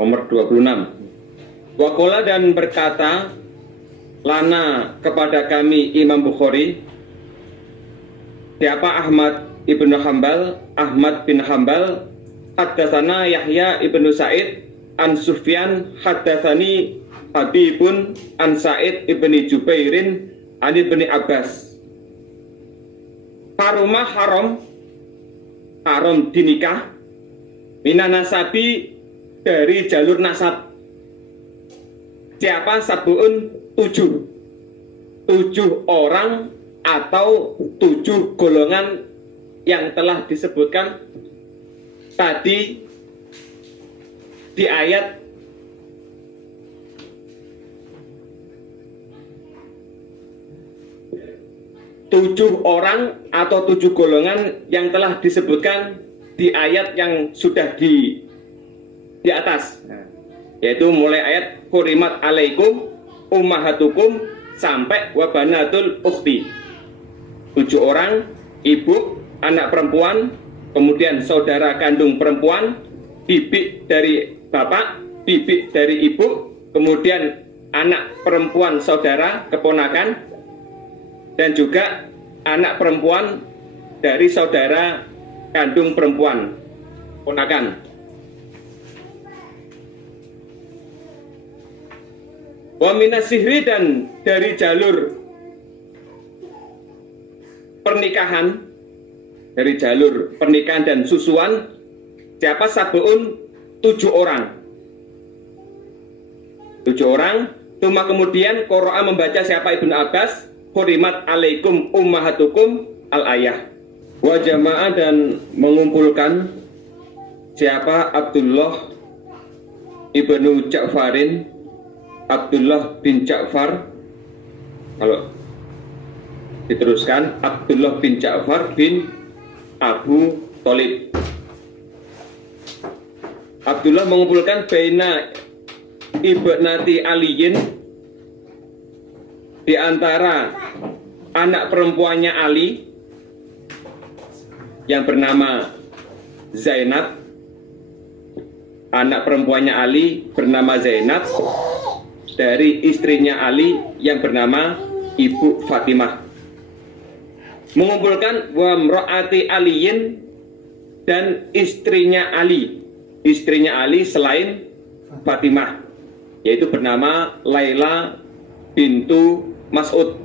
nomor 26. Waqala dan berkata lana kepada kami Imam Bukhari, siapa Ahmad ibnu Hambal, Ahmad bin Hambal, haddatsana Yahya ibnu Sa'id an Sufyan, haddatsani Habibun an Sa'id ibni Jubairin an ibni Abbas. Harumah haram dinikah minanasabi dari jalur nasab. Siapa? Sabun 7 orang atau 7 golongan yang telah disebutkan tadi di ayat tujuh orang atau 7 golongan yang telah disebutkan di ayat yang sudah di atas, yaitu mulai ayat hurimat alaikum ummahatukum sampai wabanatul ukhti. 7 orang, ibu, anak perempuan, kemudian saudara kandung perempuan, bibik dari bapak, bibik dari ibu, kemudian anak perempuan saudara keponakan, dan juga anak perempuan dari saudara kandung perempuan ponakan. Wa minas sihri, dan dari jalur pernikahan, dari jalur pernikahan dan susuan, siapa? Sabun 7 orang. 7 orang. Tuma kemudian Qur'an membaca siapa? Ibnu Abbas, hurimat alaikum ummahatukum al-ayah. Wa jamaah, dan mengumpulkan siapa? Abdullah ibnu Ja'farin, Abdullah bin Ja'far. Kalau diteruskan, Abdullah bin Ja'far bin Abu Thalib. Abdullah mengumpulkan baina ibnati aliyin, di antara anak perempuannya Ali yang bernama Zainab. Anak perempuannya Ali bernama Zainab dari istrinya Ali yang bernama Ibu Fatimah. Mengumpulkan wa mraati aliyin, dan istrinya Ali. Istrinya Ali selain Fatimah, yaitu bernama Laila bintu Mas'ud.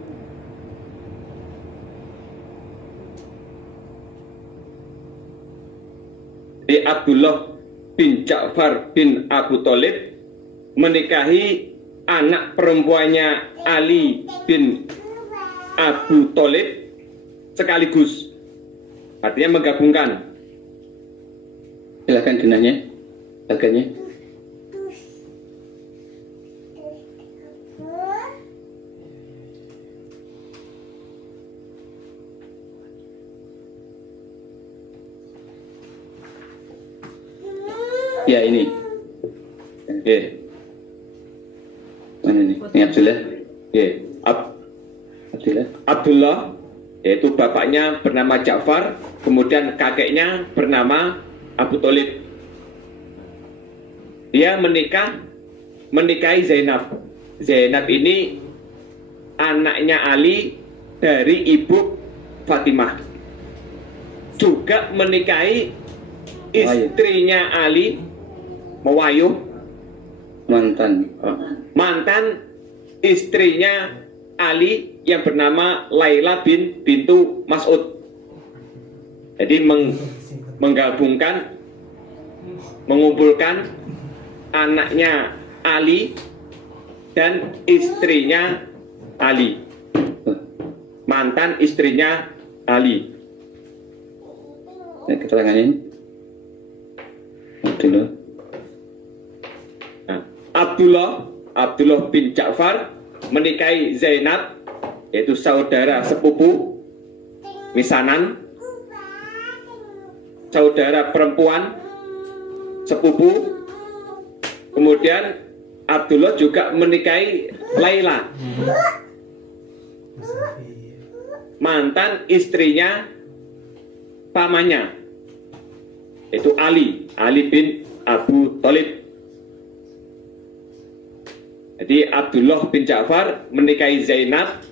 Di Abdullah bin Ja'far bin Abu Thalib menikahi anak perempuannya Ali bin Abu Thalib sekaligus, artinya menggabungkan. Silakan dinanya, harganya. Ya ini. Ya. Mana ini? Ini Abdullah. Ya. Abdullah, yaitu bapaknya bernama Ja'far, kemudian kakeknya bernama Abu Thalib. Dia menikahi Zainab. Zainab ini anaknya Ali dari ibu Fatimah. Juga menikahi istrinya Ali, Mawayuh, mantan istrinya Ali yang bernama Laila bintu Mas'ud. Jadi menggabungkan, mengumpulkan anaknya Ali dan istrinya Ali, mantan istrinya Ali. Ini keterangannya Abdullah bin Ja'far menikahi Zainab, yaitu saudara sepupu misanan, saudara perempuan sepupu. Kemudian Abdullah juga menikahi Laila, mantan istrinya pamannya, yaitu Ali bin Abu Thalib. Jadi Abdullah bin Ja'far menikahi Zainab,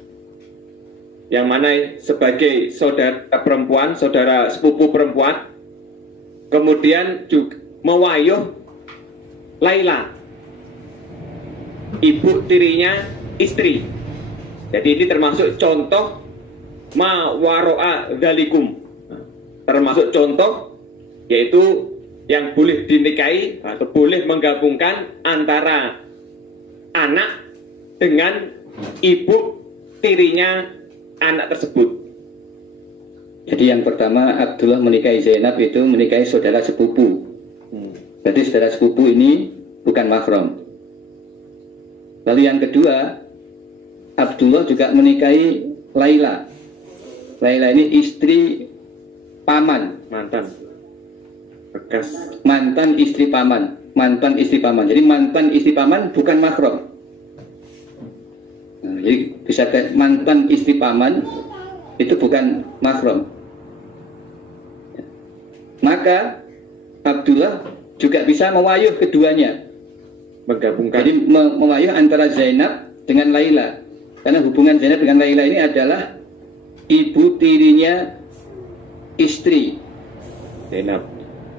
yang mana sebagai saudara perempuan, saudara sepupu perempuan. Kemudian juga mewayuh Laila, ibu tirinya istri. Jadi ini termasuk contoh ma waro'a dzalikum, termasuk contoh yaitu yang boleh dinikahi atau boleh menggabungkan antara anak dengan ibu tirinya anak tersebut. Jadi yang pertama Abdullah menikahi Zainab itu menikahi saudara sepupu. Berarti saudara sepupu ini bukan mahram. Lalu yang kedua, Abdullah juga menikahi Laila. Laila ini istri paman, mantan istri paman. Jadi mantan istri paman bukan mahram. Nah, jadi bisa mantan istri paman itu bukan mahram. Maka Abdullah juga bisa mewayuh keduanya, Menggabungkan. jadi mewayuh antara Zainab dengan Laila, karena hubungan Zainab dengan Laila ini adalah ibu tirinya istri Zainab.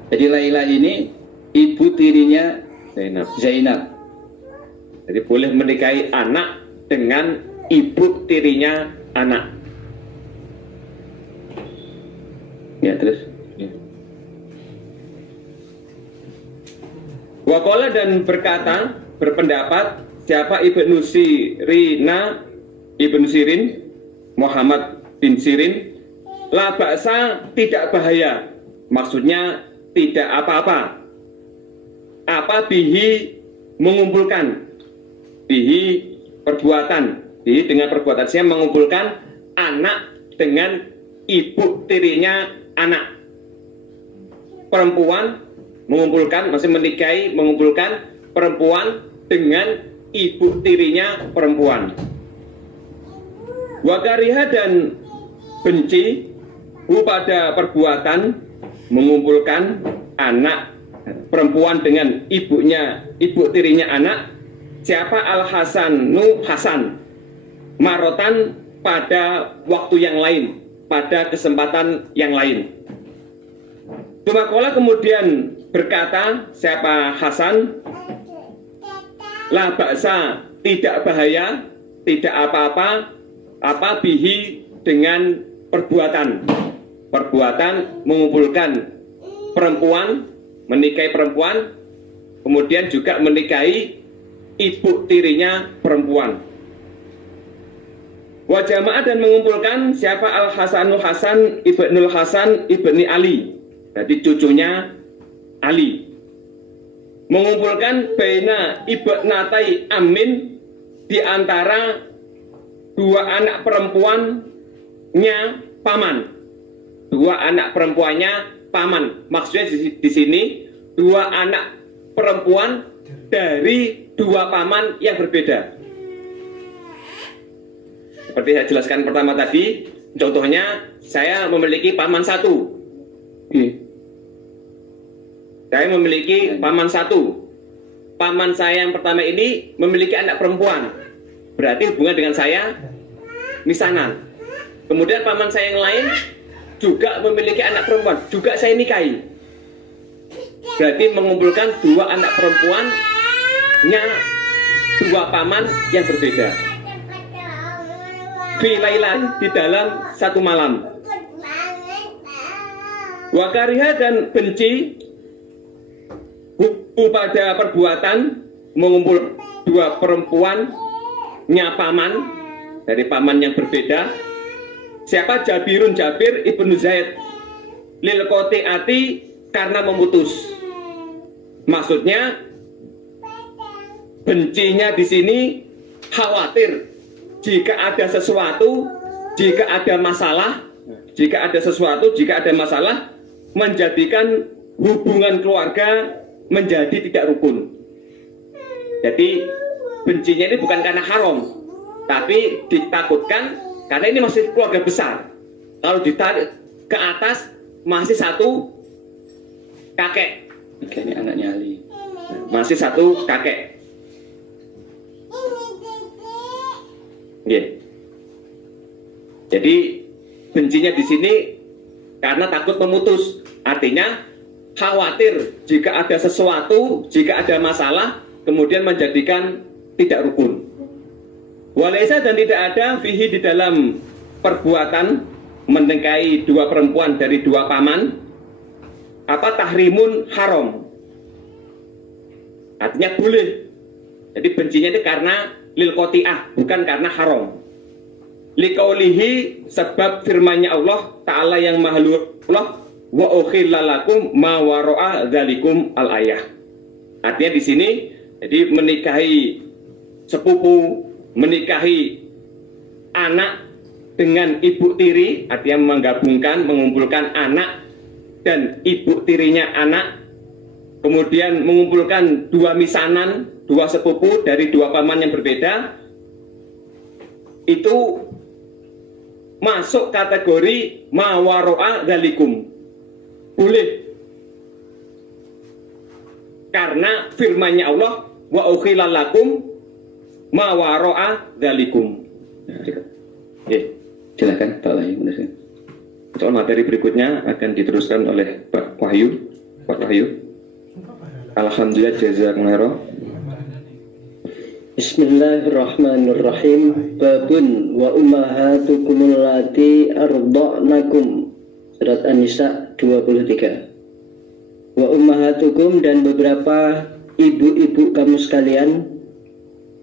Jadi Laila ini ibu tirinya Zainab. Jadi boleh menikahi anak dengan ibu tirinya anak. Ya, terus. Waqala dan berkata, berpendapat, siapa Ibnu Sirin, Muhammad bin Sirin, la ba'sa, tidak bahaya, maksudnya tidak apa-apa. Apa bihi, mengumpulkan, bihi perbuatan, bihi dengan perbuatan, saya mengumpulkan anak dengan ibu tirinya anak. Perempuan mengumpulkan, masih menikahi, mengumpulkan perempuan dengan ibu tirinya perempuan. Wakariha dan benci pada perbuatan mengumpulkan anak perempuan dengan ibu tirinya anak. Siapa Al-Hasanu Hasan marotan pada waktu yang lain, pada kesempatan yang lain. Tumakola kemudian berkata, siapa Hasan, la ba'sa, tidak bahaya, tidak apa-apa, apa bihi dengan perbuatan mengumpulkan perempuan, menikahi perempuan, kemudian juga menikahi ibu tirinya perempuan. Wa jamaah dan mengumpulkan siapa Al-Hasanul Hasan Ibnul Hasan Ibni Ali, jadi cucunya Ali, mengumpulkan baina ibnatai Amin, di antara dua anak perempuannya paman. Dua anak perempuannya paman. Maksudnya di sini dua anak perempuan dari dua paman yang berbeda. Seperti saya jelaskan pertama tadi, contohnya saya memiliki paman satu. Saya memiliki paman satu. Paman saya yang pertama ini memiliki anak perempuan. Berarti hubungan dengan saya misanan. Kemudian paman saya yang lain juga memiliki anak perempuan, juga saya nikahi. Berarti mengumpulkan dua anak perempuannya dua paman yang berbeda. Fi lailan, di dalam satu malam. Wakariha dan benci pada perbuatan mengumpul dua perempuannya paman dari paman yang berbeda. Siapa? Jabir ibnu Zaid lil qati'ati, karena memutus. Maksudnya bencinya di sini khawatir jika ada sesuatu, jika ada masalah, jika ada masalah menjadikan hubungan keluarga menjadi tidak rukun. Jadi bencinya ini bukan karena haram, tapi ditakutkan karena ini masih keluarga besar. Kalau ditarik ke atas masih satu kakek. Ini anaknya Ali. Masih satu kakek. Nggih. Jadi bencinya di sini karena takut memutus. Artinya khawatir jika ada sesuatu, jika ada masalah, kemudian menjadikan tidak rukun. Walaysa, dan tidak ada fihi di dalam perbuatan menikahi dua perempuan dari dua paman tahrimun haram. Artinya boleh. Jadi bencinya itu karena lil qati'ah, bukan karena haram. Liqaulihi, sebab firman-Nya Allah Ta'ala yang Maha Luas, wa ukhilla lakum ma wara'a dzalikum al-ayah. Artinya di sini jadi menikahi sepupu, menikahi anak dengan ibu tiri, artinya menggabungkan, mengumpulkan anak dan ibu tirinya anak, kemudian mengumpulkan dua misanan, dua sepupu dari dua paman yang berbeda, itu masuk kategori ma wara'a dzalikum. Boleh. Karena firman-Nya Allah, wa ukhilla lakum ma wara'a dzalikum. Silakan Pak Wahyu. Soal materi berikutnya akan diteruskan oleh Pak Wahyu. Pak Wahyu. Alhamdulillah, jazakumullah. Bismillahirrahmanirrahim. Babun wa ummahatukum allati arda'nakum. Surat An-Nisa 23. Wa ummahatukum, dan beberapa ibu-ibu kamu sekalian,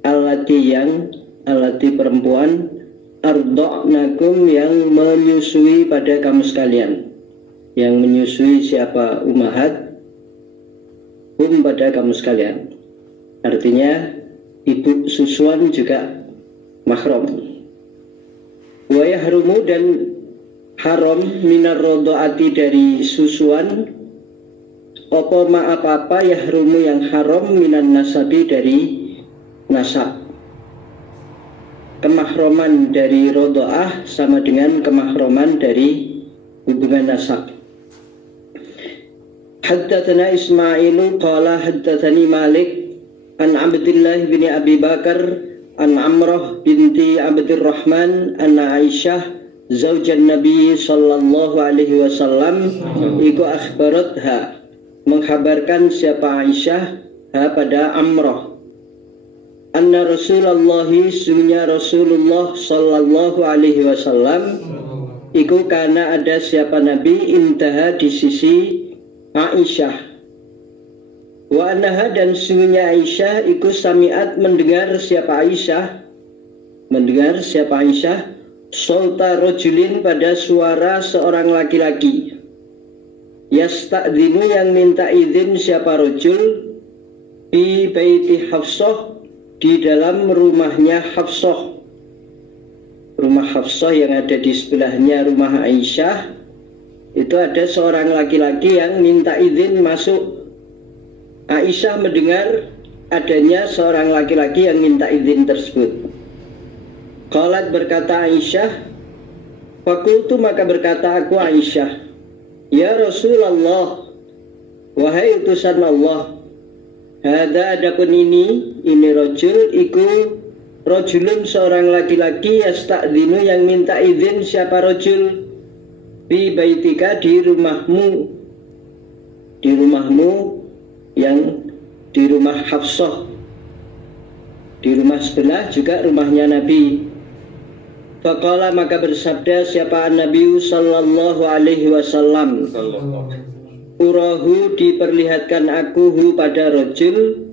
allati perempuan, arda'nakum yang menyusui pada kamu sekalian. Yang menyusui siapa? Ummahat, pada kamu sekalian. Artinya ibu susuan juga mahram. Wa yahrumu, dan haram minar rodoati, dari susuan, apa yahrumu yang haram minan nasabi, dari nasab. Kemahroman dari rodoah sama dengan kemahroman dari hubungan nasab. Haddatsana Ismailu qala haddatsani Malik an Abdullah bin Abi Bakar an Amrah binti Abdurrahman anna Aisyah zaujan Nabi sallallahu alaihi wasallam iku akhbaratha, menghabarkan siapa Aisyah pada Amrah, anna Rasulullah, sungguhnya Rasulullah sallallahu alaihi wasallam iku kana ada siapa Nabi intaha di sisi Aisyah. Wa annaha, dan sungguhnya Aisyah iku sami'at, mendengar siapa Aisyah, solta rojulin, pada suara seorang laki-laki, yasta'dzinu, yang minta izin siapa rojul, di baiti Hafsah, di dalam rumahnya Hafsah. Rumah Hafsah yang ada di sebelahnya rumah Aisyah, itu ada seorang laki-laki yang minta izin masuk. Aisyah mendengar adanya seorang laki-laki yang minta izin tersebut. Qalat, berkata Aisyah, fakultu, maka berkata aku Aisyah, ya Rasulullah, wahai utusan Allah, hada, adapun ini rojul, iku rojulun, seorang laki-laki, yasta'dzinu, yang minta izin siapa rojul, bi baitika, di rumahmu, yang di rumah Hafsah, di rumah sebelah juga rumahnya Nabi. Faqala, maka bersabda siapa Nabi sallallahu alaihi wasallam, urahu, diperlihatkan aku pada rojul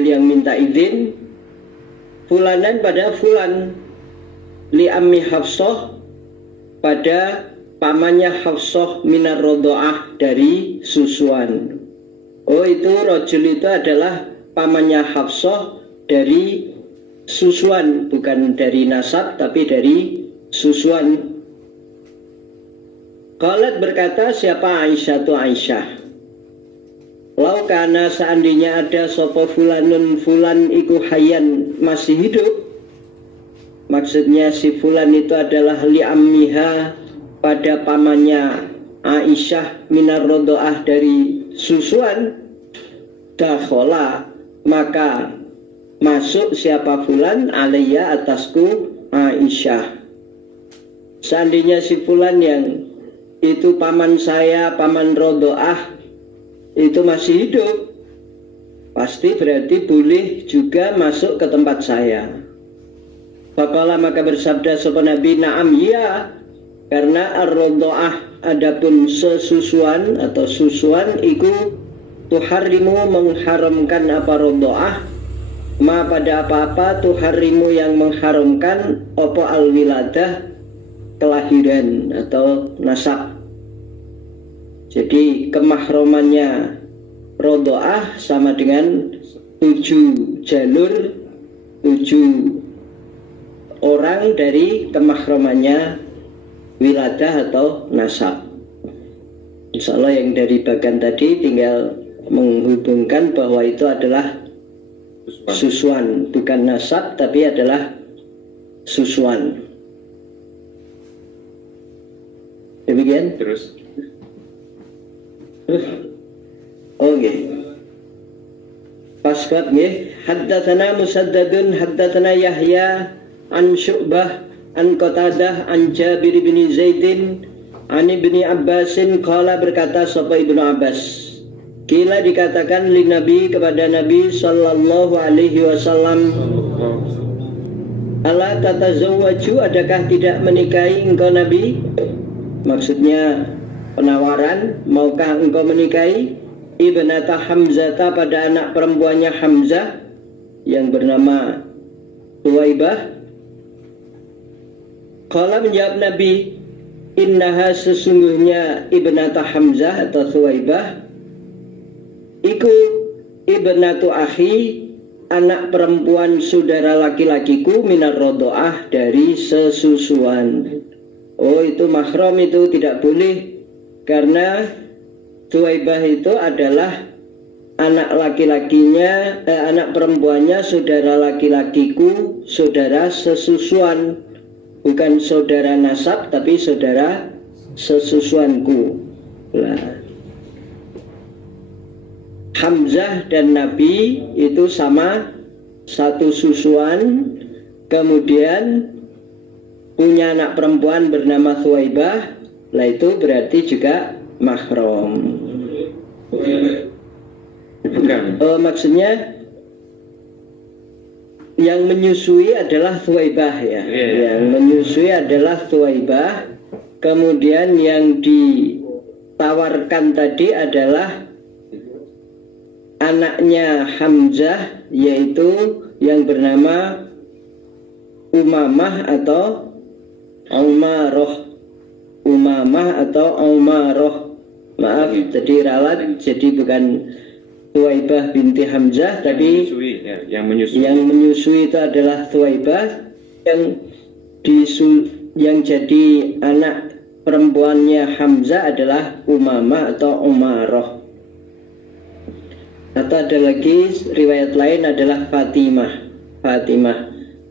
yang minta izin, fulanan, pada fulan, li ammi Hafsah, pada pamannya Hafsah, minar rodoah, dari susuan. Oh, itu rojul itu adalah pamannya Hafsah dari susuan, bukan dari nasab tapi dari susuan. Qalat, berkata siapa Aisyah, lau kana, seandainya ada sopo fulanun, fulan iku hayan, masih hidup, maksudnya si fulan itu adalah li ammiha, pada pamannya Aisyah, minar rodoah, dari susuan, dakhola, maka masuk siapa fulan alaiya atasku Aisyah. Seandainya si fulan yang itu paman saya, paman Rodoah, itu masih hidup, pasti berarti boleh juga masuk ke tempat saya. Faqala, maka bersabda sapa Nabi, na'am, ya, karena ar-Rodoah adapun sesusuan atau susuan iku tuharrimu mengharamkan apa Rodoah ma pada apa-apa tuharrimu yang mengharamkan apa al-wiladah kelahiran atau nasab. Jadi kemahromannya Rodoah sama dengan 7 jalur, 7 orang dari kemahromannya wiladah atau nasab. Insya Allah yang dari bagian tadi tinggal menghubungkan bahwa itu adalah susuan, bukan nasab tapi adalah susuan. Demikian. Terus. Oke. Pas bab nggih. Haddatsana Musaddadun haddatsana Yahya an Syu'bah an Qatadah an Jabir bin Zaidin an Ibni Abbasin qala, berkata sapa Ibnu Abbas, kila dikatakan li Nabi kepada Nabi sallallahu alaihi wasallam, ala tatazawwaju, adakah tidak menikahi engkau Nabi? Maksudnya penawaran, maukah engkau menikahi ibnata Hamzata, pada anak perempuannya Hamzah yang bernama Thuwaibah. Qala, menjawab Nabi, innaha, sesungguhnya ibnata Hamzah atau Thuwaibah iku ibnatu akhi, anak perempuan saudara laki-lakiku, minar Rodoah, dari sesusuan. Oh, itu mahram, itu tidak boleh, karena Thuwaibah itu adalah anak laki-lakinya, anak perempuannya saudara laki-lakiku, saudara sesusuan, bukan saudara nasab tapi saudara sesusuanku. Nah, Hamzah dan Nabi itu sama, satu susuan, kemudian punya anak perempuan bernama Thuwaibah, lah itu berarti juga mahram. Maksudnya yang menyusui adalah Thuwaibah ya. Yang menyusui adalah Thuwaibah. Kemudian yang ditawarkan tadi adalah anaknya Hamzah, yaitu yang bernama Umamah atau Umaroh. Umamah atau Umaroh. Maaf, jadi ralat, jadi bukan Thuwaibah binti Hamzah, tapi yang menyusui itu adalah Thuwaibah, yang jadi anak perempuannya Hamzah adalah Umamah atau Umaroh. Atau ada lagi riwayat lain adalah Fatimah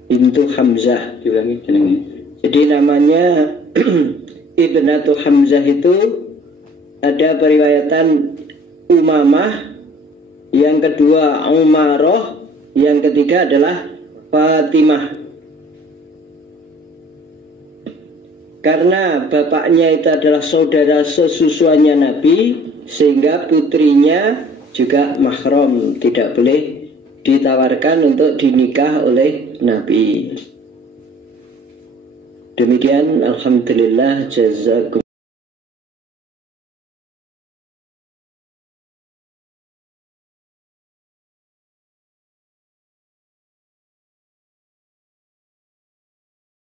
bintu Hamzah. Jadi namanya ibnatu Hamzah itu ada periwayatan Umamah, yang kedua Umaroh, yang ketiga adalah Fatimah. Karena bapaknya itu adalah saudara sesusuannya Nabi, sehingga putrinya juga mahram, tidak boleh ditawarkan untuk dinikah oleh Nabi. Demikian, alhamdulillah, jazakum.